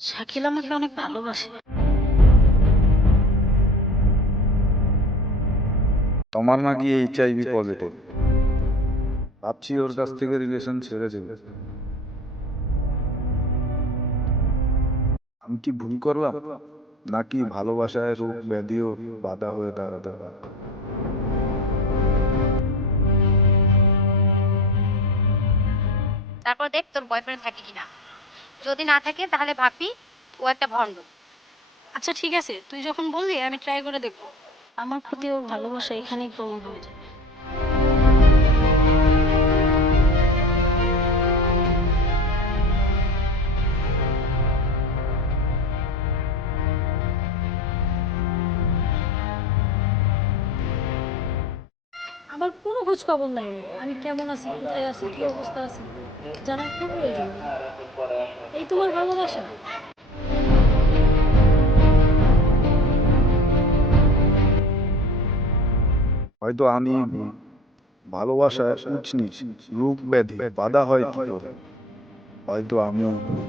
শাকিল আমাকে অনেক ভালোবাসে। তোমার নাকি HIV পজিটিভ। ভাবছি ওর কাছ থেকে রিলেশন ছেড়ে দেবে। আমি কি ভুল করলাম, নাকি ভালোবাসায় রোগ ব্যাধিও বাধা হয়ে দাঁড়াতে পারে? তারপর দেখ তোর বয়ফ্রেন্ড থাকে কিনা। যদি না থাকে তাহলে ভাববি ও একটা ভণ্ড। আচ্ছা ঠিক আছে, তুই যখন বললি আমি ট্রাই করে দেখবো। আমার প্রতি ওর ভালোবাসা এখানেই প্রমাণ হয়ে যাবে। আমার কোনো খোঁজ খবর নাই ওর। আমি কেমন আছি, কোথায় আছি, কি অবস্থা আছে জানার কোনো প্রয়োজন নেই। এই তোমার ভালোবাসা। হয়তো আমি ভুল। ভালোবাসায় উচ্চ নিচ, রোগ ব্যাধি বাধা হয় কি করে? হয়তো আমিও ভুল।